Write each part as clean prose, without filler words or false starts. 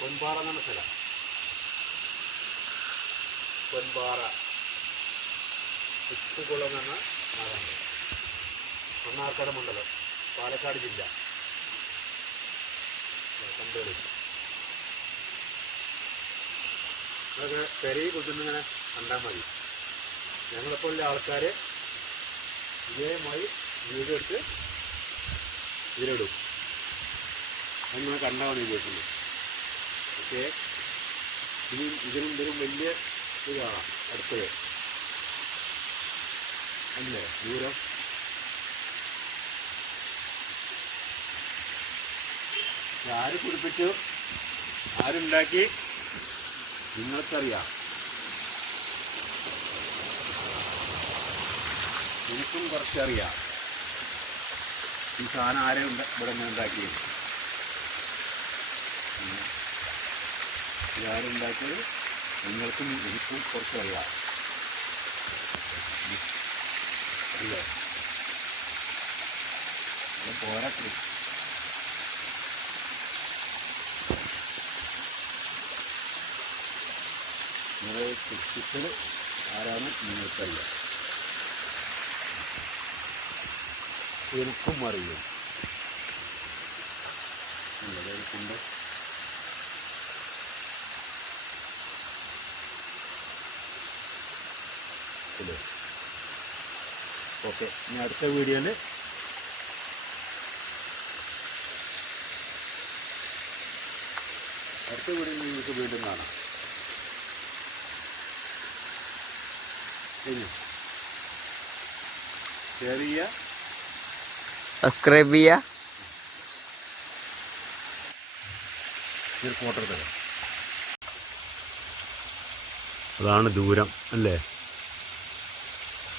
പൊൻപാറ എന്ന സ്ഥലം, പൊൻപാറ ഉപ്പുകുളം എന്ന നാടാണ്. മണ്ണാർക്കാട് മണ്ഡലം, പാലക്കാട് ജില്ല. കണ്ടോളി, അതൊക്കെ പെരയെ കൊണ്ടുവന്നിങ്ങനെ കണ്ടാൽ മതി. ഞങ്ങളെപ്പോലുള്ള ആൾക്കാർ ഇതേമായി വീഡിയോ എടുത്ത് ഇതിലിടും. അങ്ങനെ കണ്ടാൽ മതി വീട്ടിൽ. ഓക്കെ, ഇനി ഇതിനും വലിയ ഇത് കാണാം അടുത്തത് അല്ലേ ദൂരം. ആര് കുടിപ്പിച്ചു, ആരുണ്ടാക്കി നിങ്ങൾക്കറിയാം. എനിക്കും കുറച്ചറിയാം ഈ സാധനം ആരെ ഇവിടെ നിന്ന് ഉണ്ടാക്കിയത്. ഇതാരുണ്ടാക്കിയത് നിങ്ങൾക്കും എനിക്കും കുറച്ചറിയാം അല്ലേ. പോരാ നിങ്ങളെ സൃഷ്ടിച്ചത് ആരാണ് നിങ്ങൾക്കറിയാം, എനിക്കും അറിയും. ണ്ട് ഓക്കെ, ഇനി അടുത്ത വീഡിയോയിൽ നിങ്ങൾക്ക് വീണ്ടും കാണാം. ഷെയർ ചെയ്യുക, സബ്സ്ക്രൈബ് ചെയ്യുക. ഫോട്ടോ തരാം. അതാണ് ദൂരം അല്ലേ.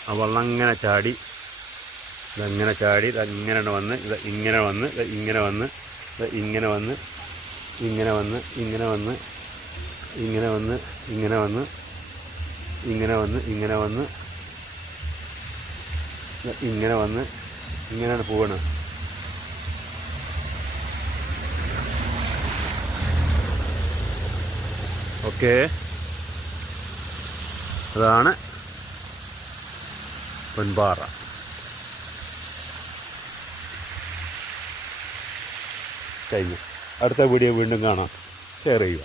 ആ വെള്ളം ഇങ്ങനെ ചാടി, ഇതങ്ങനെ ചാടി, ഇതങ്ങനെ വന്ന്, ഇത് ഇങ്ങനെ വന്ന്, ഇത് ഇങ്ങനെ വന്ന്, ഇത് ഇങ്ങനെ വന്ന്, ഇങ്ങനെ വന്ന്, ഇങ്ങനെ വന്ന്, ഇങ്ങനെ വന്ന്, ഇങ്ങനെ വന്ന്, ഇങ്ങനെ വന്ന്, ഇങ്ങനെ വന്ന്, ഇങ്ങനെ വന്ന്, ഇങ്ങനെയാണ് പോവാണ്. ഓക്കെ, അതാണ് പൊൻപാറ. കഴിഞ്ഞു. അടുത്ത വീഡിയോ വീണ്ടും കാണാം. ഷെയർ ചെയ്യുക.